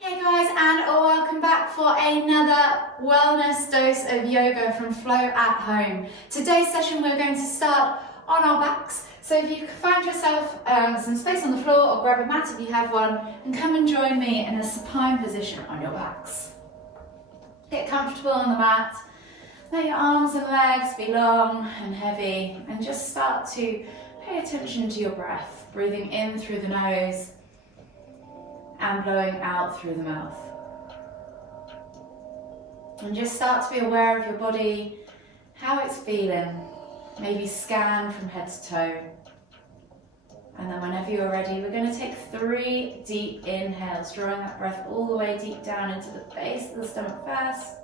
Hey guys, and welcome back for another wellness dose of yoga from Flow at Home. Today's session we're going to start on our backs. So if you find yourself some space on the floor or grab a mat if you have one and come and join me in a supine position on your backs. Get comfortable on the mat. Let your arms and legs be long and heavy and just start to pay attention to your breath, breathing in through the nose and blowing out through the mouth. And just start to be aware of your body, how it's feeling. Maybe scan from head to toe. And then whenever you're ready, we're going to take 3 deep inhales, drawing that breath all the way deep down into the base of the stomach first.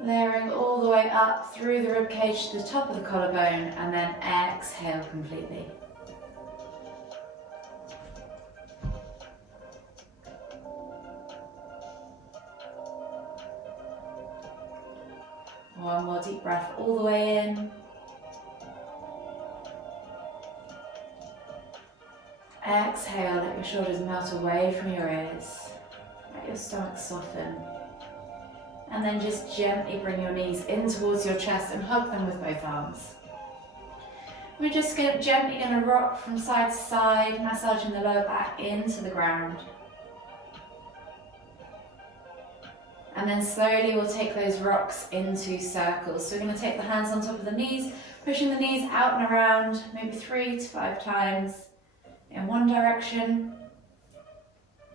Layering all the way up through the ribcage to the top of the collarbone, and then exhale completely. One more deep breath all the way in. Exhale, let your shoulders melt away from your ears. Let your stomach soften. And then just gently bring your knees in towards your chest and hug them with both arms. We're just gently going to rock from side to side, massaging the lower back into the ground. And then slowly we'll take those rocks into circles. So we're going to take the hands on top of the knees, pushing the knees out and around, maybe 3 to 5 times in one direction.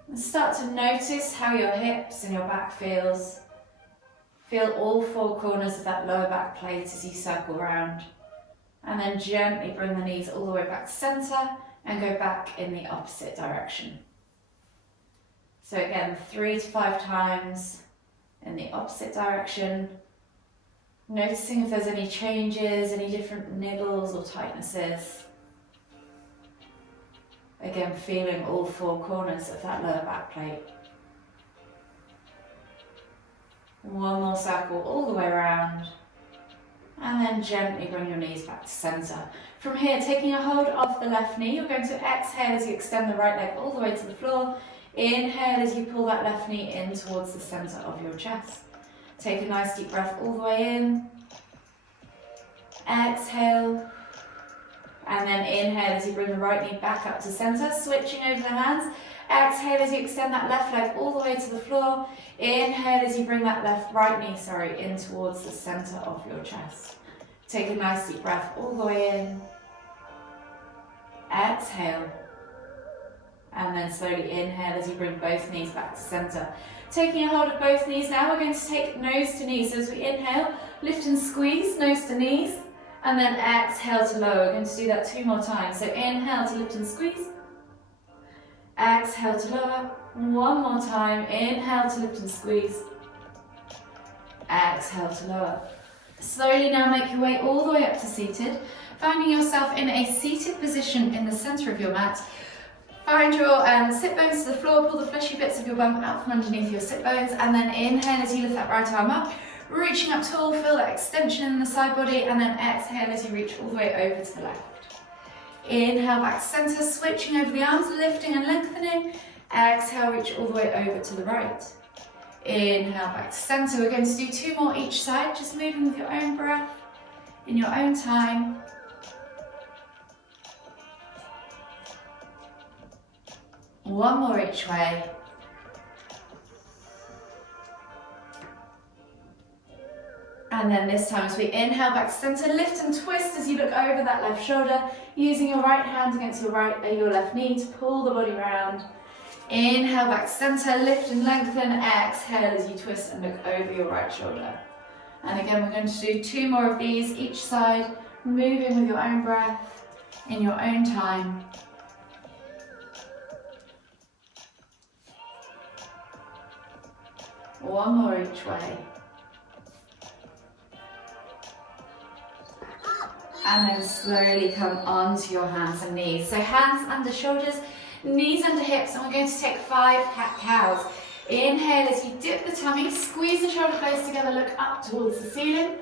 And start to notice how your hips and your back feels. Feel all 4 corners of that lower back plate as you circle around. And then gently bring the knees all the way back to center and go back in the opposite direction. So again, 3 to 5 times in the opposite direction, noticing if there's any changes, any different niggles or tightnesses. Again, feeling all 4 corners of that lower back plate. One more circle all the way around, and then gently bring your knees back to center. From here, taking a hold of the left knee, you're going to exhale as you extend the right leg all the way to the floor. Inhale as you pull that left knee in towards the center of your chest. Take a nice deep breath all the way in. Exhale. And then inhale as you bring the right knee back up to center, switching over the hands. Exhale as you extend that left leg all the way to the floor. Inhale as you bring that right knee, in towards the center of your chest. Take a nice deep breath all the way in. Exhale. And then slowly inhale as you bring both knees back to center. Taking a hold of both knees now, we're going to take nose to knee. So as we inhale, lift and squeeze, nose to knees, and then exhale to lower. We're going to do that 2 more times. So inhale to lift and squeeze. Exhale to lower. 1 more time. Inhale to lift and squeeze. Exhale to lower. Slowly now make your way all the way up to seated, finding yourself in a seated position in the center of your mat. Find your sit bones to the floor, pull the fleshy bits of your bum out from underneath your sit bones, and then inhale as you lift that right arm up, reaching up tall, feel that extension in the side body, and then exhale as you reach all the way over to the left. Inhale back to center, switching over the arms, lifting and lengthening. Exhale, reach all the way over to the right. Inhale back to center. We're going to do 2 more each side, just moving with your own breath, in your own time. One more each way. And then this time as we inhale back to center, lift and twist as you look over that left shoulder, using your right hand against your left knee to pull the body round. Inhale back to center, lift and lengthen. Exhale as you twist and look over your right shoulder. And again, we're going to do 2 more of these each side, moving with your own breath, in your own time. One more each way. And then slowly come onto your hands and knees. So hands under shoulders, knees under hips, and we're going to take 5 cat-cows. Inhale as you dip the tummy, squeeze the shoulder blades together, look up towards the ceiling.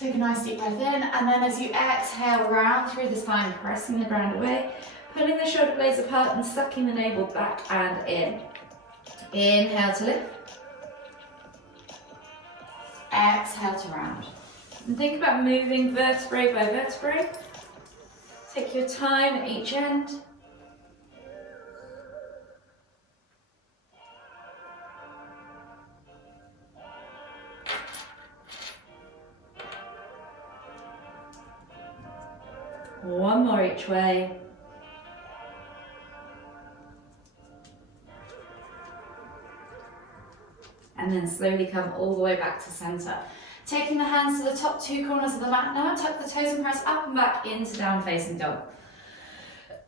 Take a nice deep breath in, and then as you exhale, round through the spine, pressing the ground away, Pulling the shoulder blades apart and sucking the navel back and in. Inhale to lift. Exhale to round. And think about moving vertebrae by vertebrae. Take your time at each end. One more each way. And then slowly come all the way back to center. Taking the hands to the top two corners of the mat now, tuck the toes and press up and back into down facing dog.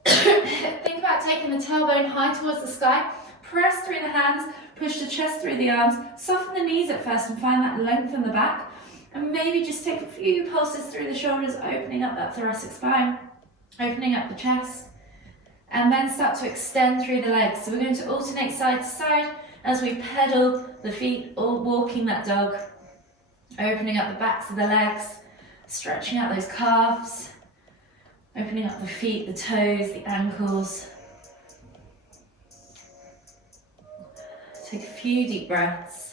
Think about taking the tailbone high towards the sky, press through the hands, push the chest through the arms, soften the knees at first and find that length in the back. And maybe just take a few pulses through the shoulders, opening up that thoracic spine, opening up the chest, and then start to extend through the legs. So we're going to alternate side to side as we pedal the feet, all walking that dog, opening up the backs of the legs, stretching out those calves, opening up the feet, the toes, the ankles. Take a few deep breaths.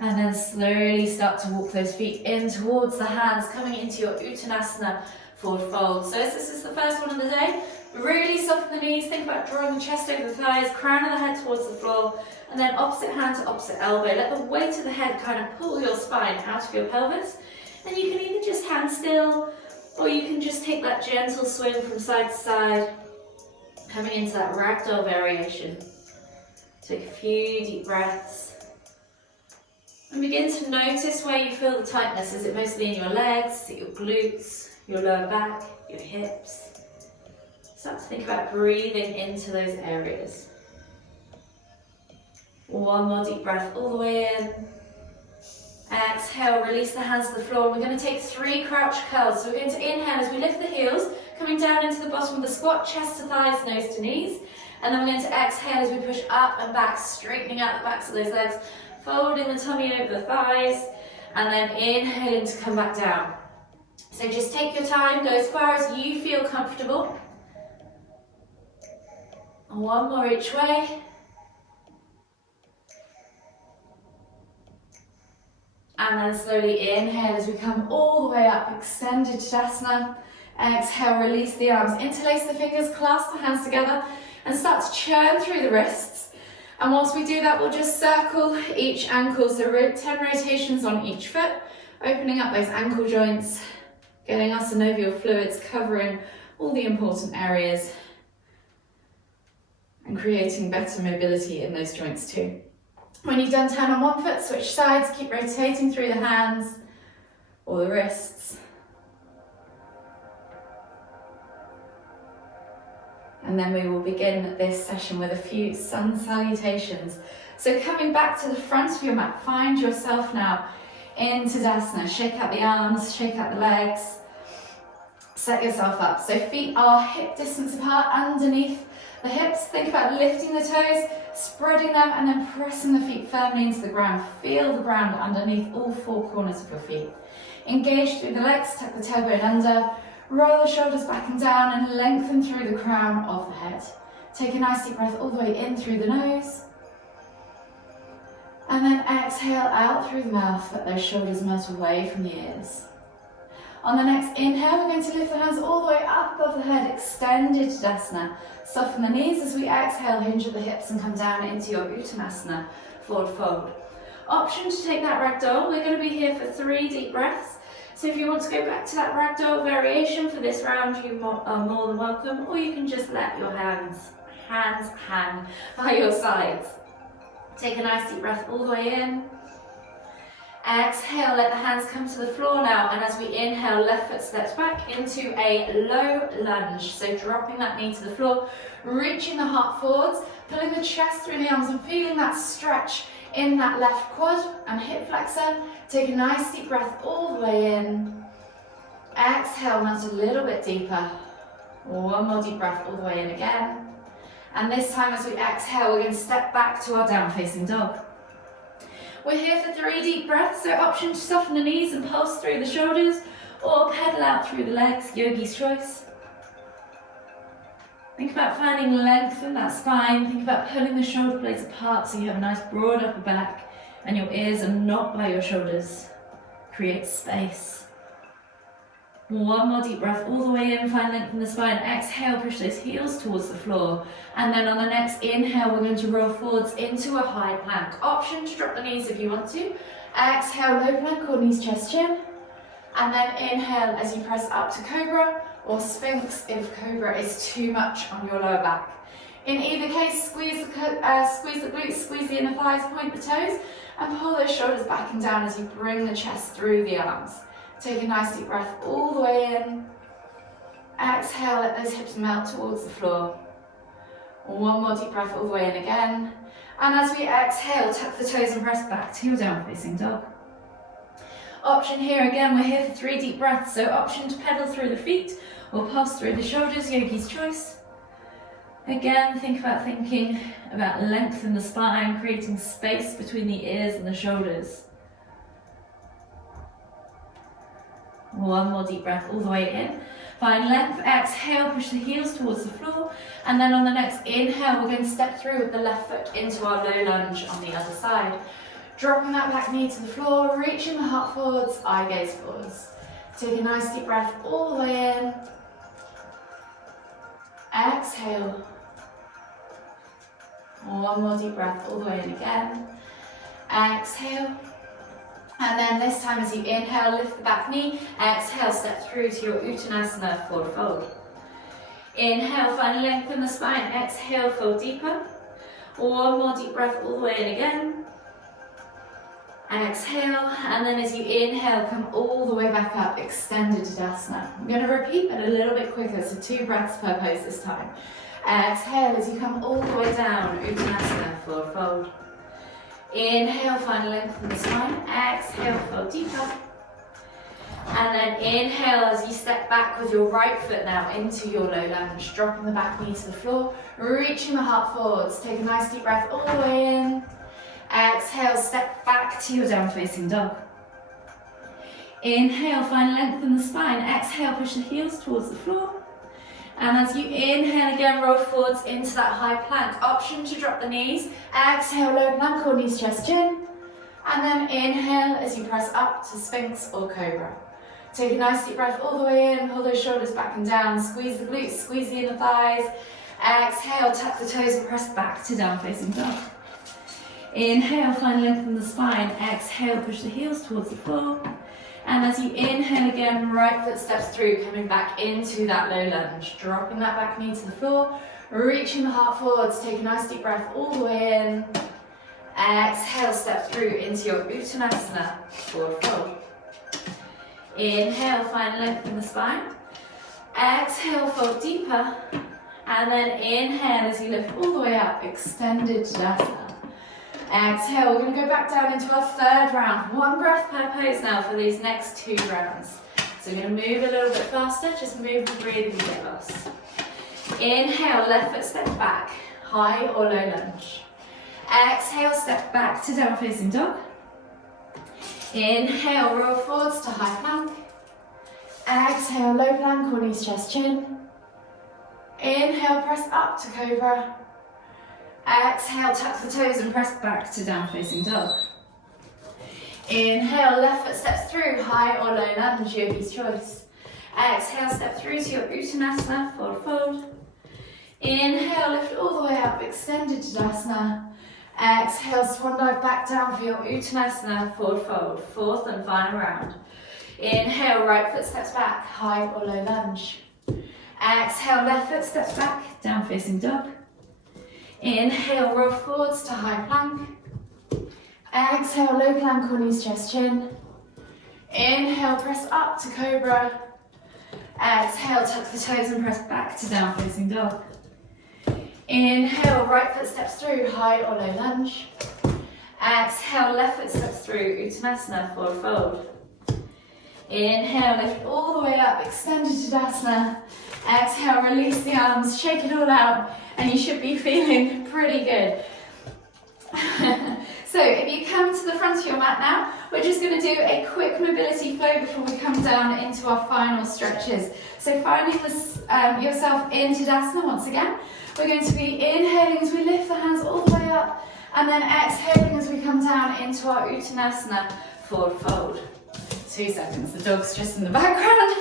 And then slowly start to walk those feet in towards the hands, coming into your Uttanasana forward fold. So this is the first one of the day. Really soften the knees, think about drawing the chest over the thighs, crown of the head towards the floor, and then opposite hand to opposite elbow. Let the weight of the head kind of pull your spine out of your pelvis. And you can either just hand still, or you can just take that gentle swing from side to side, coming into that ragdoll variation. Take a few deep breaths. And begin to notice where you feel the tightness. Is it mostly in your legs, is it your glutes, your lower back, your hips? Start to think about breathing into those areas. One more deep breath all the way in. Exhale, release the hands to the floor. We're going to take 3 crouch curls. So we're going to inhale as we lift the heels, coming down into the bottom of the squat, chest to thighs, nose to knees. And then we're going to exhale as we push up and back, straightening out the backs of those legs, folding the tummy over the thighs, and then inhaling to come back down. So just take your time, go as far as you feel comfortable. One more each way. And then slowly inhale as we come all the way up, extended Tadasana. Exhale, release the arms, interlace the fingers, clasp the hands together, and start to churn through the wrists. And once we do that, we'll just circle each ankle, so 10 rotations on each foot, opening up those ankle joints, getting our synovial fluids, covering all the important areas, and creating better mobility in those joints too. When you've done 10 on one foot, switch sides, keep rotating through the hands or the wrists. And then we will begin this session with a few sun salutations. So coming back to the front of your mat, find yourself now in Tadasana. Shake out the arms, shake out the legs. Set yourself up. So feet are hip distance apart underneath the hips. Think about lifting the toes, spreading them, and then pressing the feet firmly into the ground. Feel the ground underneath all 4 corners of your feet. Engage through the legs, tuck the tailbone under. Roll the shoulders back and down and lengthen through the crown of the head. Take a nice deep breath all the way in through the nose. And then exhale out through the mouth, let those shoulders melt away from the ears. On the next inhale, we're going to lift the hands all the way up above the head, extended Tadasana. Soften the knees as we exhale, hinge at the hips and come down into your Uttanasana, forward fold. Option to take that ragdoll. We're going to be here for 3 deep breaths. So if you want to go back to that ragdoll variation for this round, you are more than welcome, or you can just let your hands hang by your sides. Take a nice deep breath all the way in. Exhale, let the hands come to the floor now, and as we inhale, left foot steps back into a low lunge. So dropping that knee to the floor, reaching the heart forwards, pulling the chest through the arms and feeling that stretch in that left quad and hip flexor. Take a nice deep breath all the way in. Exhale, melt a little bit deeper. One more deep breath all the way in again. And this time as we exhale, we're going to step back to our down facing dog. We're here for 3 deep breaths, so option to soften the knees and pulse through the shoulders, or pedal out through the legs, yogi's choice. Think about finding length in that spine. Think about pulling the shoulder blades apart so you have a nice broad upper back and your ears are not by your shoulders. Create space. One more deep breath all the way in, find length in the spine. Exhale, push those heels towards the floor. And then on the next inhale, we're going to roll forwards into a high plank. Option to drop the knees if you want to. Exhale, low plank or knees, chest, chin. And then inhale as you press up to cobra or sphinx if cobra is too much on your lower back. In either case, squeeze the glutes, squeeze the inner thighs, point the toes, and pull those shoulders back and down as you bring the chest through the arms. Take a nice deep breath all the way in. Exhale, let those hips melt towards the floor. One more deep breath all the way in again. And as we exhale, tuck the toes and press back to your down facing dog. Option here again, we're here for 3 deep breaths, so option to pedal through the feet or pulse through the shoulders, yogi's choice. Again, think about length in the spine, creating space between the ears and the shoulders. One more deep breath all the way in. Find length, exhale, push the heels towards the floor, and then on the next inhale, we're going to step through with the left foot into our low lunge on the other side. Dropping that back knee to the floor, reaching the heart forwards, eye gaze forwards. Take a nice deep breath all the way in. Exhale. One more deep breath all the way in again. Exhale. And then this time as you inhale, lift the back knee. Exhale, step through to your Uttanasana, forward fold. Inhale, find length in the spine. Exhale, fold deeper. One more deep breath all the way in again. Exhale, and then as you inhale, come all the way back up, extended Tadasana. I'm going to repeat it a little bit quicker, so 2 breaths per pose this time. Exhale as you come all the way down, Uttanasana, forward fold. Inhale, find length in the spine. Exhale, fold deeper. And then inhale as you step back with your right foot now into your low lunge, dropping the back knee to the floor, reaching the heart forwards. Take a nice deep breath all the way in. Exhale, step back to your down facing dog. Inhale, find length in the spine. Exhale, push the heels towards the floor. And as you inhale again, roll forwards into that high plank. Option to drop the knees. Exhale, low plank or knees, chest, chin. And then inhale as you press up to sphinx or cobra. Take a nice deep breath all the way in. Pull those shoulders back and down. Squeeze the glutes, squeeze the inner thighs. Exhale, tuck the toes and press back to down facing dog. Inhale, find length in the spine. Exhale, push the heels towards the floor. And as you inhale again, right foot steps through, coming back into that low lunge. Dropping that back knee to the floor, reaching the heart forwards. Take a nice deep breath all the way in. Exhale, step through into your Uttanasana, forward fold. Inhale, find length in the spine. Exhale, fold deeper. And then inhale as you lift all the way up, extended Tadasana. Exhale, we're going to go back down into our 3rd round. 1 breath per pose now for these next 2 rounds. So we're going to move a little bit faster, just move the breathing a bit less. Inhale, left foot steps back, high or low lunge. Exhale, step back to down facing dog. Inhale, roll forwards to high plank. Exhale, low plank or knees, chest, chin. Inhale, press up to cobra. Exhale, tuck the toes and press back to down facing dog. Inhale, left foot steps through, high or low lunge, yogi's choice. Exhale, step through to your Uttanasana, forward fold. Inhale, lift all the way up, extended Tadasana. Exhale, swan dive back down for your Uttanasana, forward fold. 4th and final round. Inhale, right foot steps back, high or low lunge. Exhale, left foot steps back, down facing dog. Inhale, roll forwards to high plank. Exhale, low plank or knees, chest, chin. Inhale, press up to cobra. Exhale, tuck the toes and press back to down facing dog. Inhale, right foot steps through, high or low lunge. Exhale, left foot steps through, Uttanasana, forward fold. Inhale, lift all the way up, extended Tadasana. Exhale, release the arms, shake it all out, and you should be feeling pretty good. So if you come to the front of your mat now, we're just going to do a quick mobility flow before we come down into our final stretches. So finding this, yourself in Tadasana once again. We're going to be inhaling as we lift the hands all the way up, and then exhaling as we come down into our Uttanasana, forward fold. 2 seconds, the dog's just in the background.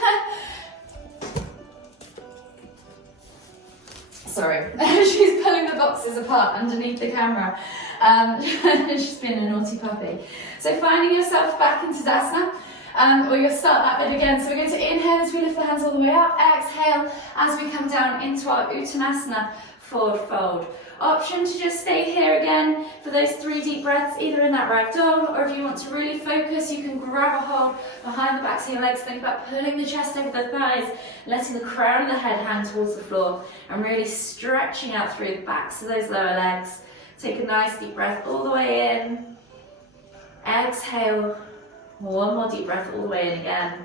Sorry, she's pulling the boxes apart underneath the camera. She's been a naughty puppy. So finding yourself back into Tadasana, or you'll start that bit again. So we're going to inhale as we lift the hands all the way up, exhale as we come down into our Uttanasana, forward fold. Option to just stay here again for those 3 deep breaths, either in that ragdoll, or if you want to really focus, you can grab a hold behind the backs of your legs. Think about pulling the chest over the thighs, letting the crown of the head hang towards the floor, and really stretching out through the backs of those lower legs. Take a nice deep breath all the way in. Exhale. 1 more deep breath all the way in again.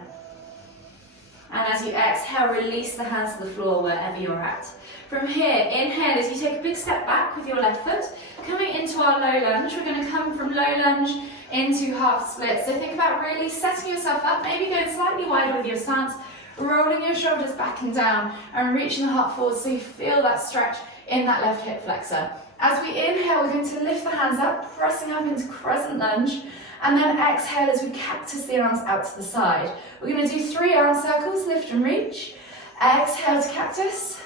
And as you exhale, release the hands to the floor wherever you're at. From here, inhale as you take a big step back with your left foot. Coming into our low lunge, we're going to come from low lunge into half split. So think about really setting yourself up, maybe going slightly wide with your stance, rolling your shoulders back and down, and reaching the heart forward so you feel that stretch in that left hip flexor. As we inhale, we're going to lift the hands up, pressing up into crescent lunge, and then exhale as we cactus the arms out to the side. We're going to do 3 arm circles, lift and reach. Exhale to cactus.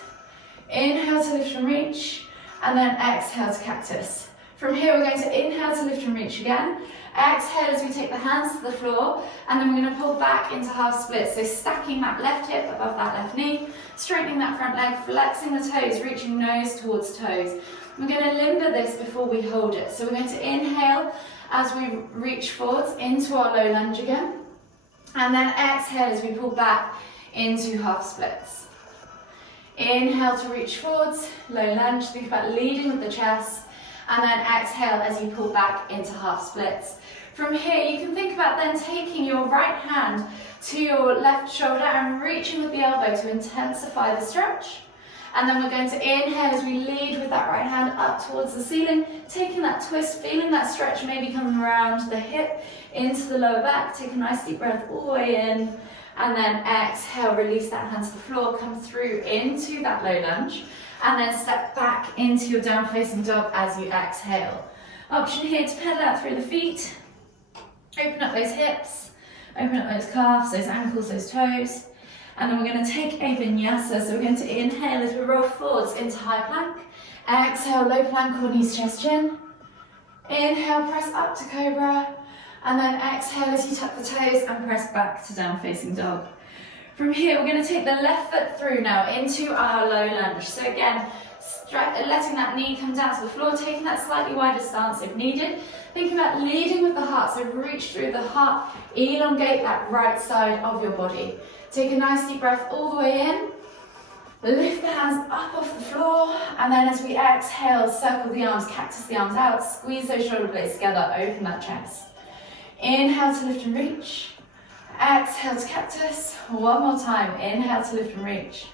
Inhale to lift and reach, and then exhale to cactus. From here, we're going to inhale to lift and reach again. Exhale as we take the hands to the floor, and then we're going to pull back into half split. So stacking that left hip above that left knee, straightening that front leg, flexing the toes, reaching nose towards toes. We're going to limber this before we hold it. So we're going to inhale as we reach forwards into our low lunge again, and then exhale as we pull back into half splits. Inhale to reach forwards, low lunge, think about leading with the chest, and then exhale as you pull back into half splits. From here, you can think about then taking your right hand to your left shoulder and reaching with the elbow to intensify the stretch. And then we're going to inhale as we lead with that right hand up towards the ceiling, taking that twist, feeling that stretch maybe coming around the hip into the lower back. Take a nice deep breath all the way in. And then exhale, release that hand to the floor, come through into that low lunge, and then step back into your down facing dog as you exhale. Option here to pedal out through the feet, open up those hips, open up those calves, those ankles, those toes, and then we're going to take a vinyasa. So we're going to inhale as we roll forwards into high plank, exhale, low plank or knees, chest, chin, inhale, press up to cobra, and then exhale as you tuck the toes and press back to down facing dog. From here, we're going to take the left foot through now into our low lunge. So again, letting that knee come down to the floor, taking that slightly wider stance if needed. Thinking about leading with the heart, so reach through the heart, elongate that right side of your body. Take a nice deep breath all the way in. Lift the hands up off the floor, and then as we exhale, circle the arms, cactus the arms out, squeeze those shoulder blades together, open that chest. Inhale to lift and reach. Exhale to cactus. 1 more time. Inhale to lift and reach.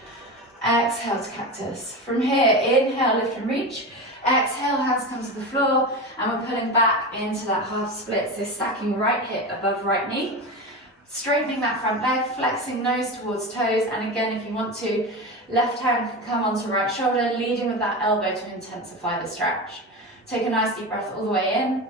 Exhale to cactus. From here, inhale, lift and reach. Exhale, hands come to the floor, and we're pulling back into that half split. So stacking right hip above right knee, straightening that front leg, flexing nose towards toes, and again, if you want to, left hand can come onto right shoulder, leading with that elbow to intensify the stretch. Take a nice deep breath all the way in.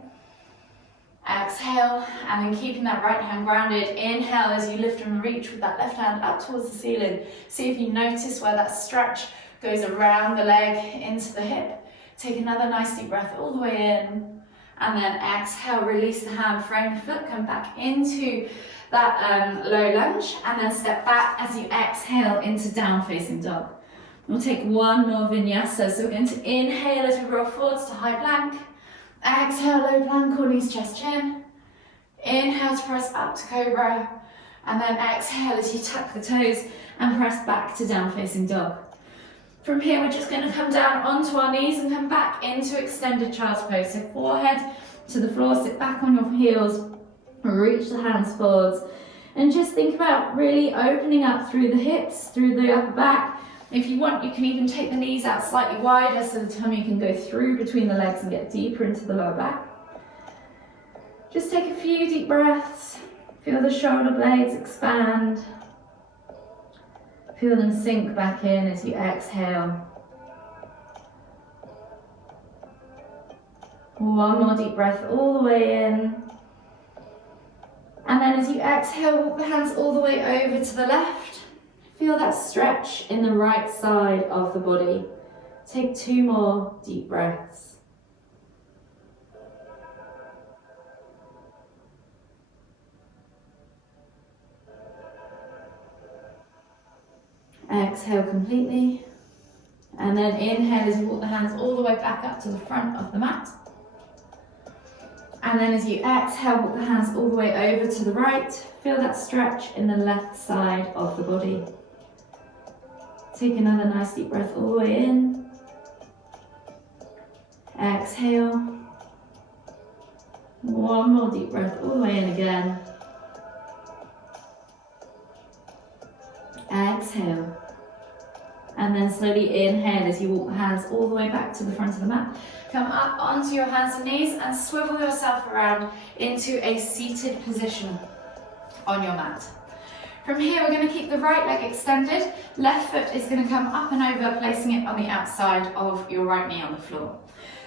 Exhale, and then keeping that right hand grounded. Inhale as you lift and reach with that left hand up towards the ceiling. See if you notice where that stretch goes around the leg into the hip. Take another nice deep breath all the way in, and then exhale, release the hand, frame the foot, come back into that low lunge, and then step back as you exhale into down facing dog. We'll take 1 more vinyasa. So we're going to inhale as we roll forwards to high plank. Exhale, low plank or knees, chest, chin. Inhale to press up to cobra, and then exhale as you tuck the toes and press back to down facing dog. From here, we're just going to come down onto our knees and come back into extended child's pose. So forehead to the floor, sit back on your heels, reach the hands forwards, and just think about really opening up through the hips, through the upper back. If you want, you can even take the knees out slightly wider so the tummy can go through between the legs and get deeper into the lower back. Just take a few deep breaths. Feel the shoulder blades expand. Feel them sink back in as you exhale. One more deep breath all the way in. And then as you exhale, walk the hands all the way over to the left. Feel that stretch in the right side of the body. Take 2 more deep breaths. Exhale completely. And then inhale as you walk the hands all the way back up to the front of the mat. And then as you exhale, walk the hands all the way over to the right. Feel that stretch in the left side of the body. Take another nice deep breath all the way in. Exhale. One more deep breath all the way in again. Exhale. And then slowly inhale as you walk the hands all the way back to the front of the mat. Come up onto your hands and knees and swivel yourself around into a seated position on your mat. From here, we're going to keep the right leg extended. Left foot is going to come up and over, placing it on the outside of your right knee on the floor.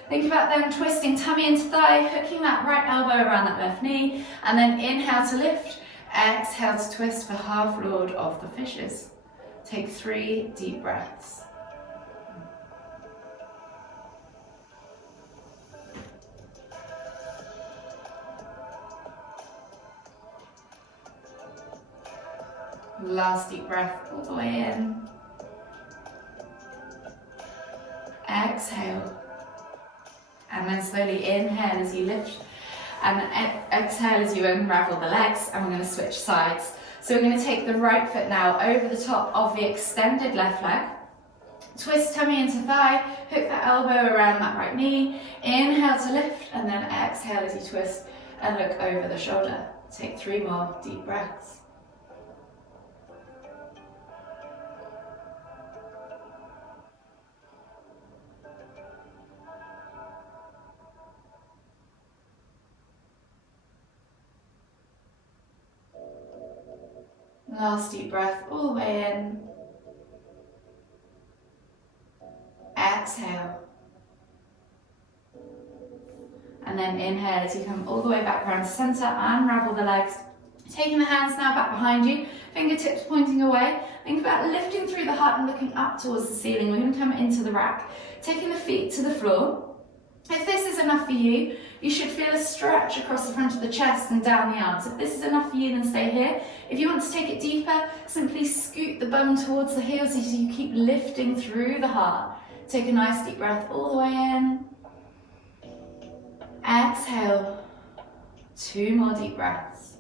Think about then twisting tummy into thigh, hooking that right elbow around that left knee, and then inhale to lift, exhale to twist for half lord of the fishes. Take 3 deep breaths. Last deep breath all the way in. Exhale. And then slowly inhale as you lift. And exhale as you unravel the legs. And we're going to switch sides. So we're going to take the right foot now over the top of the extended left leg. Twist tummy into thigh. Hook that elbow around that right knee. Inhale to lift. And then exhale as you twist and look over the shoulder. Take 3 more deep breaths. Last deep breath all the way in. Exhale. And then inhale as you come all the way back around to center, unravel the legs. Taking the hands now back behind you, fingertips pointing away. Think about lifting through the heart and looking up towards the ceiling. We're going to come into the rack. Taking the feet to the floor. If this is enough for you, you should feel a stretch across the front of the chest and down the arms. If this is enough for you, then stay here. If you want to take it deeper, simply scoot the bum towards the heels as you keep lifting through the heart. Take a nice deep breath all the way in. Exhale. 2 more deep breaths.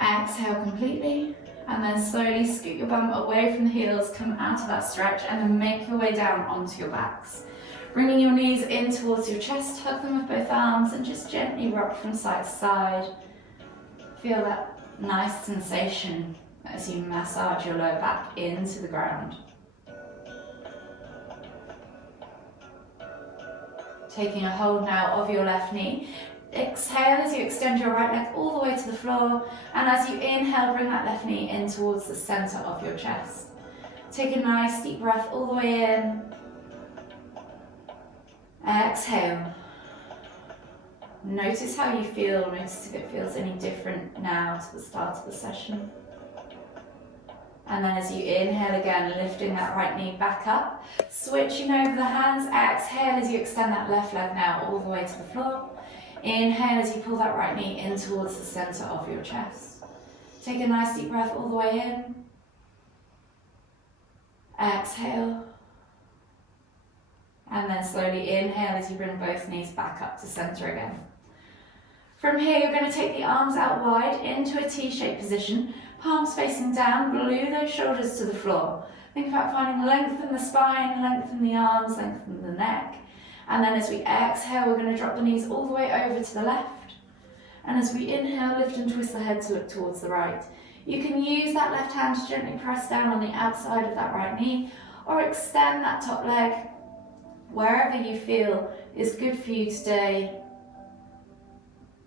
Exhale completely, and then slowly scoot your bum away from the heels, come out of that stretch, and then make your way down onto your backs. Bringing your knees in towards your chest, hug them with both arms, and just gently rock from side to side. Feel that nice sensation as you massage your lower back into the ground. Taking a hold now of your left knee. Exhale as you extend your right leg all the way to the floor, and as you inhale, bring that left knee in towards the center of your chest. Take a nice deep breath all the way in. Exhale. Notice how you feel. Notice if it feels any different now to the start of the session. And then as you inhale again, lifting that right knee back up, switching over the hands. Exhale as you extend that left leg now all the way to the floor. Inhale as you pull that right knee in towards the center of your chest. Take a nice deep breath all the way in. Exhale. And then slowly inhale as you bring both knees back up to center again. From here, you're going to take the arms out wide into a T-shaped position, palms facing down, glue those shoulders to the floor. Think about finding length in the spine, length in the arms, length in the neck. And then as we exhale, we're going to drop the knees all the way over to the left. And as we inhale, lift and twist the head to look towards the right. You can use that left hand to gently press down on the outside of that right knee, or extend that top leg wherever you feel is good for you today.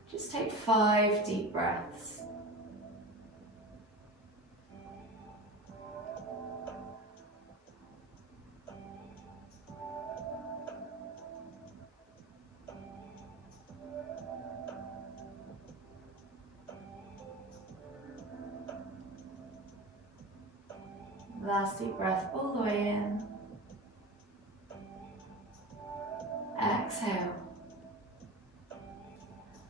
Just take 5 deep breaths. Last deep breath all the way in. Exhale.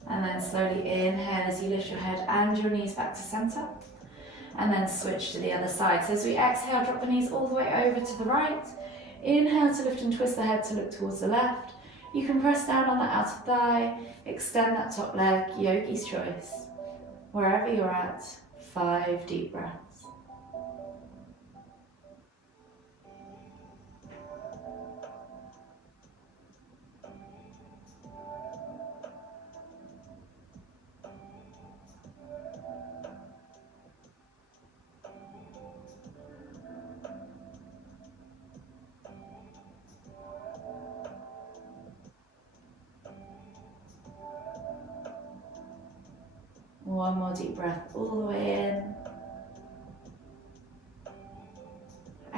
And then slowly inhale as you lift your head and your knees back to center. And then switch to the other side. So as we exhale, drop the knees all the way over to the right. Inhale to lift and twist the head to look towards the left. You can press down on the outer thigh, extend that top leg, yogi's choice. Wherever you're at, 5 deep breaths. One more deep breath all the way in.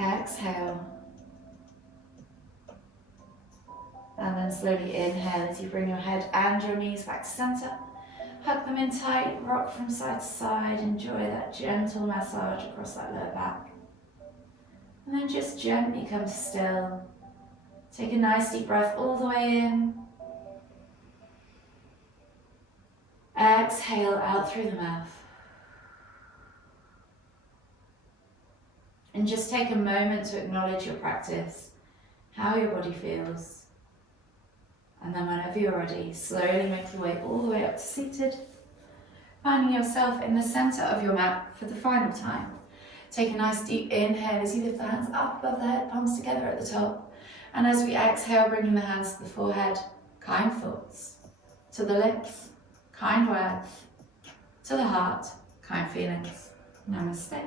Exhale. And then slowly inhale as you bring your head and your knees back to center. Hug them in tight, rock from side to side. Enjoy that gentle massage across that lower back. And then just gently come to still. Take a nice deep breath all the way in. Exhale out through the mouth. And just take a moment to acknowledge your practice, how your body feels. And then whenever you're ready, slowly make your way all the way up to seated, finding yourself in the center of your mat for the final time. Take a nice deep inhale as you lift the hands up above the head, palms together at the top. And as we exhale, bringing the hands to the forehead, kind thoughts. To the lips, kind words. To the heart, kind feelings. Namaste.